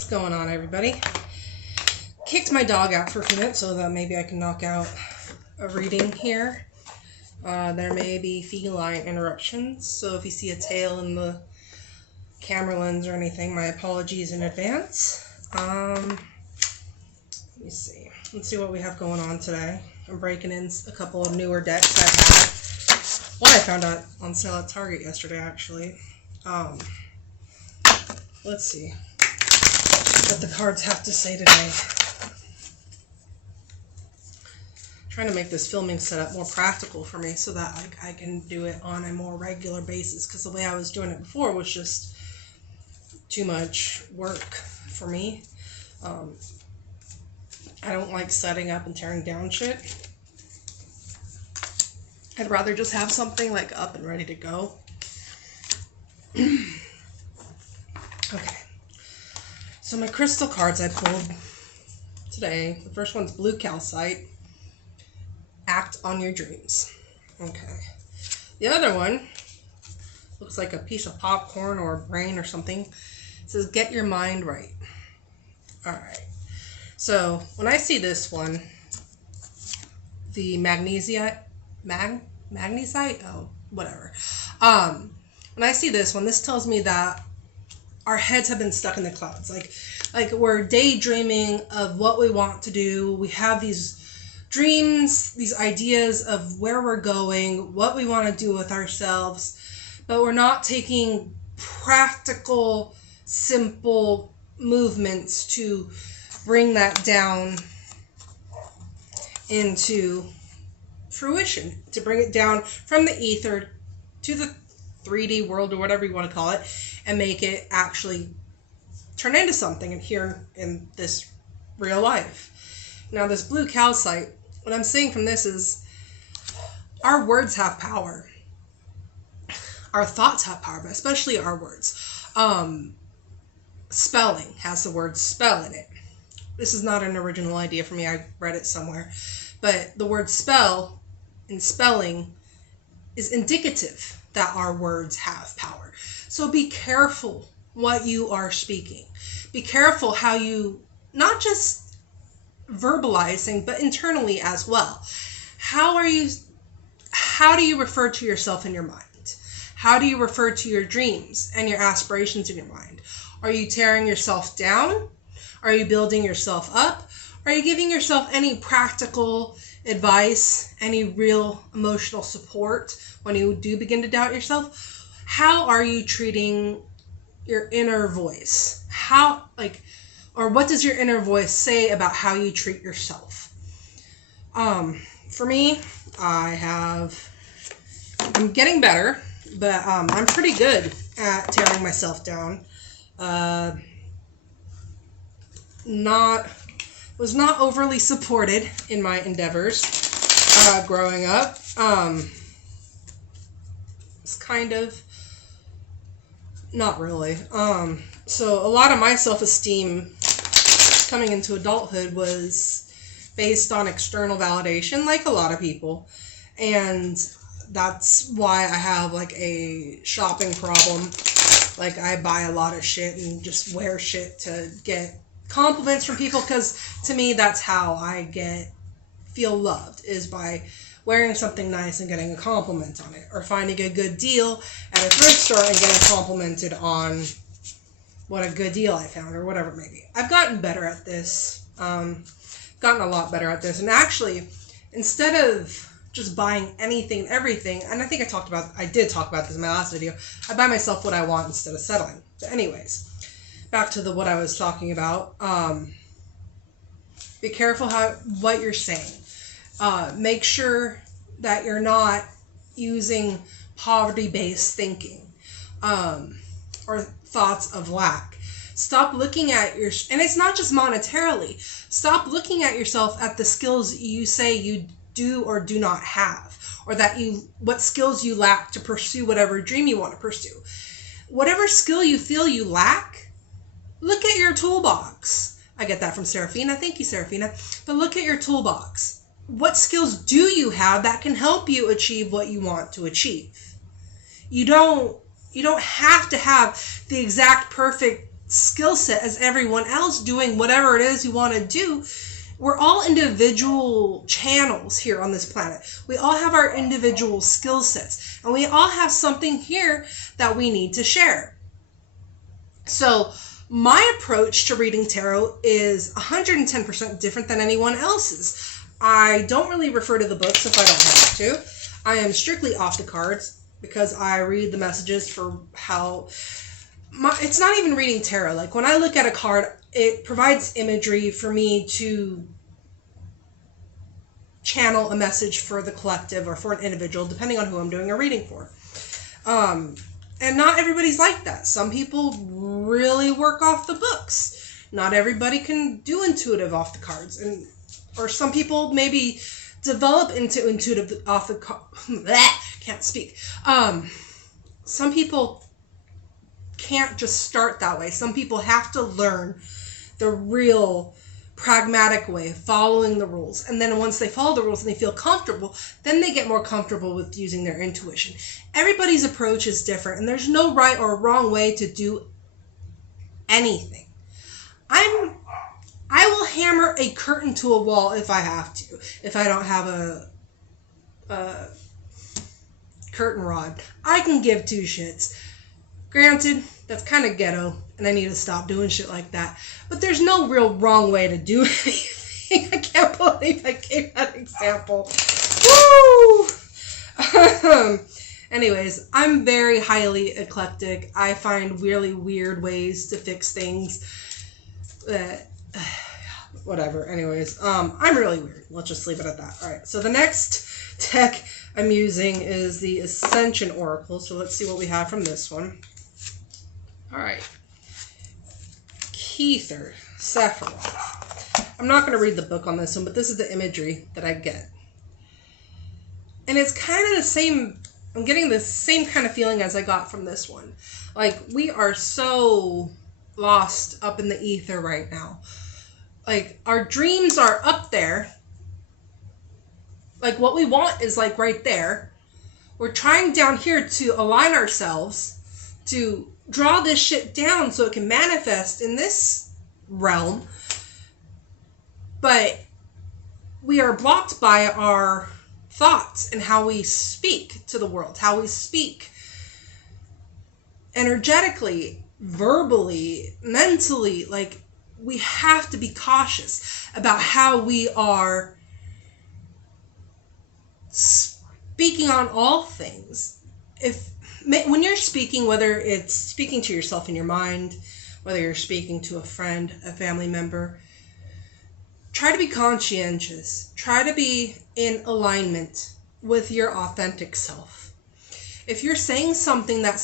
What's going on, everybody? Kicked my dog out for a few minutes so that maybe I can knock out a reading here. There may be feline interruptions, so if you see a tail in the camera lens or anything, my apologies in advance. Let me see. Let's see what we have going on today. I'm breaking in a couple of newer decks I've had. One I found out on sale at Target yesterday, actually. Let's see what the cards have to say today. Trying to make this filming setup more practical for me so that I can do it on a more regular basis, because the way I was doing it before was just too much work for me. I don't like setting up and tearing down shit. I'd rather just have something like up and ready to go. Okay. So my crystal cards I pulled today. The first one's blue calcite. Act on your dreams. Okay. The other one looks like a piece of popcorn or a brain or something. It says get your mind right. Alright. So when I see this one, the magnesite? Oh, whatever. When I see this one, this tells me that our heads have been stuck in the clouds. Like we're daydreaming of what we want to do. We have these dreams, these ideas of where we're going, what we want to do with ourselves, but we're not taking practical, simple movements to bring that down into fruition, to bring it down from the ether to the 3D world, or whatever you want to call it, and make it actually turn into something and here in this real life. Now, this blue calcite, what I'm seeing from this is our words have power. Our thoughts have power, but especially our words. Spelling has the word spell in it. This is not an original idea for me. I read it somewhere. But the word spell in spelling is indicative that our words have power. So be careful what you are speaking. Be careful how you, not just verbalizing, but internally as well. How do you refer to yourself in your mind? How do you refer to your dreams and your aspirations in your mind? Are you tearing yourself down? Are you building yourself up? Are you giving yourself any practical advice, any real emotional support when you do begin to doubt yourself? How are you treating your inner voice? Or what does your inner voice say about how you treat yourself? For me, I'm getting better, but I'm pretty good at tearing myself down. Was not overly supported in my endeavors growing up. It's kind of not really. So a lot of my self-esteem coming into adulthood was based on external validation, like a lot of people. And that's why I have like a shopping problem. Like I buy a lot of shit and just wear shit to get compliments from people, because to me that's how I feel loved, is by wearing something nice and getting a compliment on it, or finding a good deal at a thrift store and getting complimented on what a good deal I found, or whatever it may be. I've gotten better at this, gotten a lot better at this, and actually, instead of just buying anything and everything, and I think I did talk about this in my last video, I buy myself what I want instead of settling. But anyways, back to what I was talking about. Be careful what you're saying. Make sure that you're not using poverty-based thinking or thoughts of lack. Stop looking at and it's not just monetarily. Stop looking at yourself at the skills you say you do or do not have, or what skills you lack to pursue whatever dream you want to pursue. Whatever skill you feel you lack, look at your toolbox. I get that from Serafina. Thank you, Serafina. But look at your toolbox. What skills do you have that can help you achieve what you want to achieve? You don't have to have the exact perfect skill set as everyone else doing whatever it is you want to do. We're all individual channels here on this planet. We all have our individual skill sets, and we all have something here that we need to share. So my approach to reading tarot is 110% different than anyone else's. I don't really refer to the books if I don't have to. I am strictly off the cards because I read the messages for how... it's not even reading tarot. Like, when I look at a card, it provides imagery for me to channel a message for the collective or for an individual, depending on who I'm doing a reading for. And not everybody's like that. Some people really work off the books. Not everybody can do intuitive off the cards. Or some people maybe develop into intuitive off the can't speak. Some people can't just start that way. Some people have to learn the real pragmatic way, following the rules. And then once they follow the rules and they feel comfortable, then they get more comfortable with using their intuition. Everybody's approach is different, and there's no right or wrong way to do anything. I will hammer a curtain to a wall if I have to, if I don't have a curtain rod. I can give two shits. Granted, that's kind of ghetto, and I need to stop doing shit like that. But there's no real wrong way to do anything. I can't believe I gave that example. Woo! Anyways, I'm very highly eclectic. I find really weird ways to fix things. Whatever. Anyways, I'm really weird. Let's just leave it at that. Alright, so the next deck I'm using is the Ascension Oracle. So let's see what we have from this one. Alright. Kether Sephiroth. I'm not going to read the book on this one, but this is the imagery that I get. And it's kind of the same... I'm getting the same kind of feeling as I got from this one. Like, we are so lost up in the ether right now. Like, our dreams are up there. Like, what we want is, like, right there. We're trying down here to align ourselves, to draw this shit down so it can manifest in this realm. But we are blocked by our thoughts and how we speak to the world, how we speak energetically, verbally, mentally. Like, we have to be cautious about how we are speaking on all things. When you're speaking, whether it's speaking to yourself in your mind, whether you're speaking to a friend, a family member, try to be conscientious. Try to be in alignment with your authentic self. If you're saying something that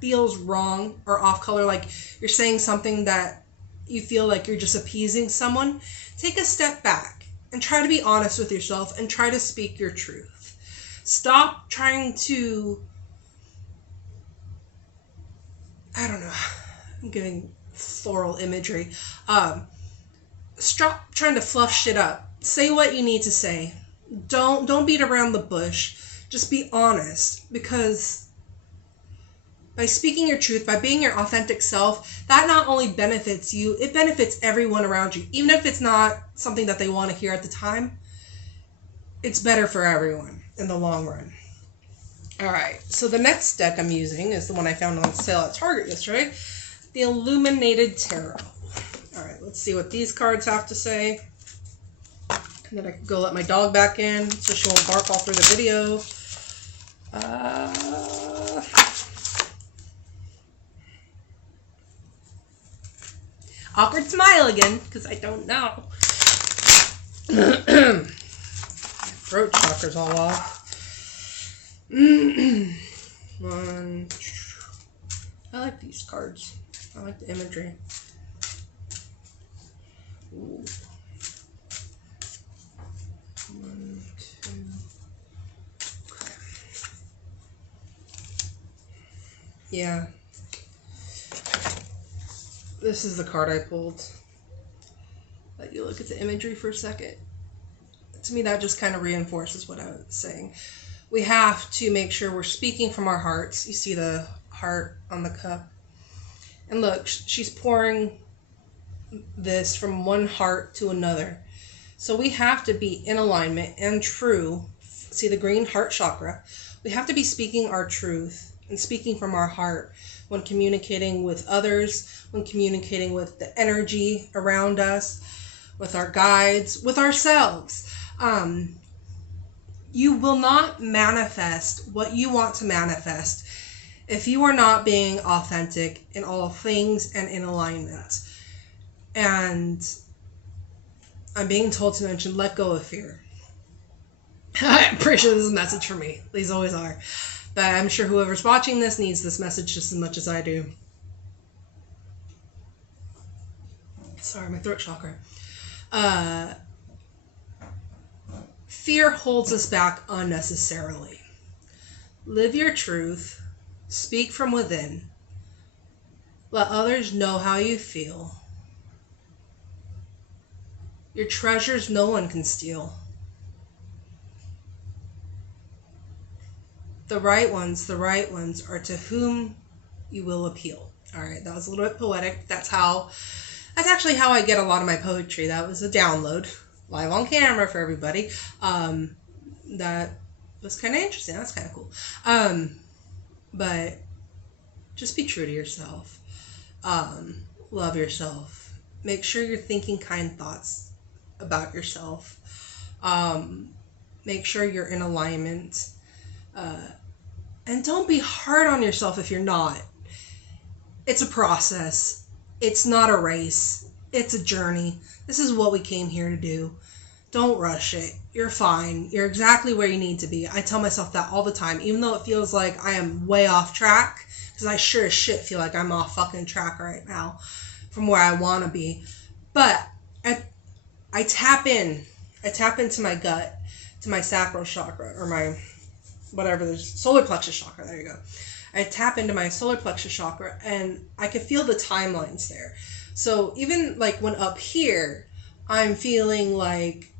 feels wrong or off color, like you're saying something that you feel like you're just appeasing someone, take a step back and try to be honest with yourself and try to speak your truth. Stop trying to... I don't know. I'm giving floral imagery. Stop trying to fluff shit up. Say what you need to say. Don't beat around the bush. Just be honest, because by speaking your truth, by being your authentic self, that not only benefits you, it benefits everyone around you. Even if it's not something that they want to hear at the time, it's better for everyone in the long run. Alright, so the next deck I'm using is the one I found on sale at Target yesterday, the Illuminated Tarot. Alright, let's see what these cards have to say. And then I can go let my dog back in so she won't bark all through the video. Awkward smile again, because I don't know. My throat chakra's all off. One. I like these cards. I like the imagery. Ooh. 1, 2. Okay. Yeah. This is the card I pulled. Let you look at the imagery for a second. To me, that just kind of reinforces what I was saying. We have to make sure we're speaking from our hearts. You see the heart on the cup. And look, she's pouring this from one heart to another. So we have to be in alignment and true. See the green heart chakra? We have to be speaking our truth and speaking from our heart when communicating with others, when communicating with the energy around us, with our guides, with ourselves. You will not manifest what you want to manifest if you are not being authentic in all things and in alignment. And I'm being told to mention, let go of fear. I'm pretty sure this is a message for me. These always are. But I'm sure whoever's watching this needs this message just as much as I do. Sorry, my throat chakra. Fear holds us back unnecessarily. Live your truth. Speak from within. Let others know how you feel. Your treasures no one can steal. The right ones are to whom you will appeal. All right, that was a little bit poetic. That's actually how I get a lot of my poetry. That was a download, live on camera for everybody. That was kind of interesting. That's kind of cool. But just be true to yourself. Love yourself. Make sure you're thinking kind thoughts about yourself. Make sure you're in alignment. And don't be hard on yourself if you're not. It's a process. It's not a race. It's a journey. This is what we came here to do. Don't rush it. You're fine. You're exactly where you need to be. I tell myself that all the time, even though it feels like I am way off track, because I sure as shit feel like I'm off fucking track right now from where I want to be. But I tap in. I tap into my gut, to my sacral chakra, or my whatever, there's solar plexus chakra, there you go. I tap into my solar plexus chakra and I can feel the timelines there. So even like when up here, I'm feeling like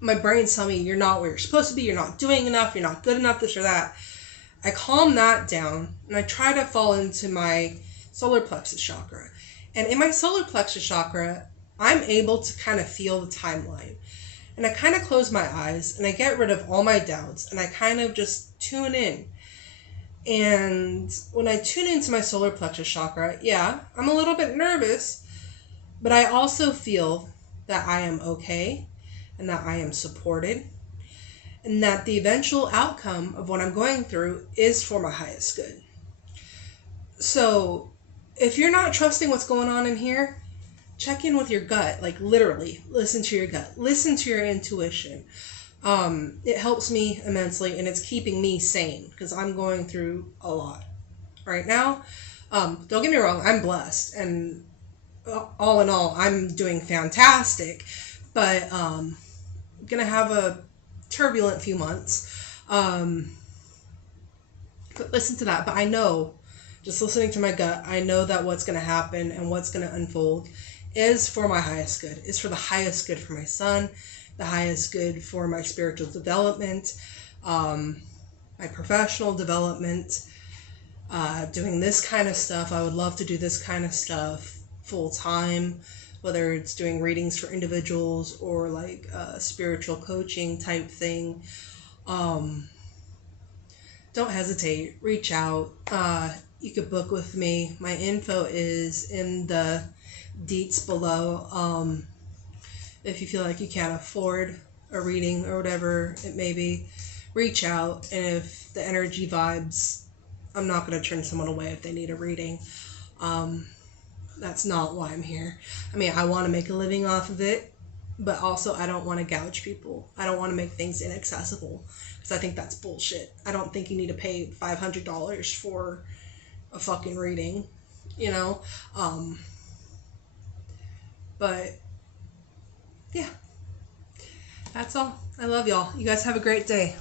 my brain's telling me you're not where you're supposed to be, you're not doing enough, you're not good enough, this or that. I calm that down and I try to fall into my solar plexus chakra. And in my solar plexus chakra, I'm able to kind of feel the timeline. And I kind of close my eyes and I get rid of all my doubts and I kind of just tune in. And when I tune into my solar plexus chakra, yeah, I'm a little bit nervous, but I also feel that I am okay and that I am supported and that the eventual outcome of what I'm going through is for my highest good. So if you're not trusting what's going on in here, check in with your gut, like literally listen to your gut, listen to your intuition. It helps me immensely and it's keeping me sane because I'm going through a lot right now. Don't get me wrong, I'm blessed and all in all, I'm doing fantastic, but gonna have a turbulent few months. But listen to that. But I know, just listening to my gut, I know that what's gonna happen and what's gonna unfold is for my highest good, is for the highest good for my son, the highest good for my spiritual development, my professional development, doing this kind of stuff. I would love to do this kind of stuff full time, whether it's doing readings for individuals or like a spiritual coaching type thing. Don't hesitate, reach out. You could book with me. My info is in the deets below. If you feel like you can't afford a reading or whatever it may be, reach out. And if the energy vibes, I'm not going to turn someone away if they need a reading. That's not why I'm here. I mean, I want to make a living off of it, but also I don't want to gouge people. I don't want to make things inaccessible because I think that's bullshit. I don't think you need to pay $500 for a fucking reading, you know? But yeah, that's all. I love y'all. You guys have a great day.